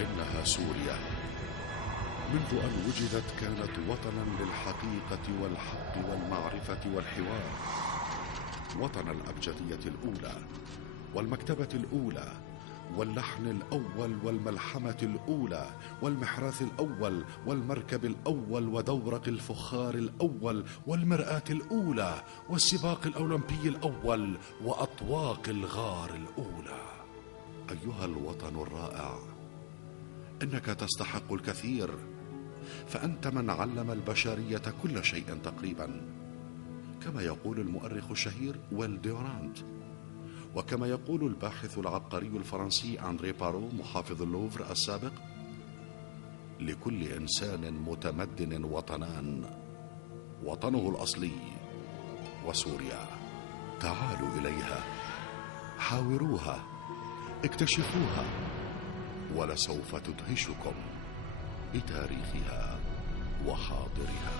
إنها سوريا. منذ أن وجدت كانت وطنا للحقيقة والحق والمعرفة والحوار، وطن الأبجدية الأولى والمكتبة الأولى واللحن الأول والملحمة الأولى والمحراث الأول والمركب الأول ودورق الفخار الأول والمرآة الأولى والسباق الأولمبي الأول وأطواق الغار الأولى. أيها الوطن الرائع، إنك تستحق الكثير، فأنت من علم البشرية كل شيء تقريبا، كما يقول المؤرخ الشهير ويل ديورانت، وكما يقول الباحث العبقري الفرنسي أندري بارو محافظ اللوفر السابق: لكل إنسان متمدن وطنان، وطنه الأصلي وسوريا. تعالوا إليها، حاوروها، اكتشفوها، ولسوف تدهشكم بتاريخها وحاضرها.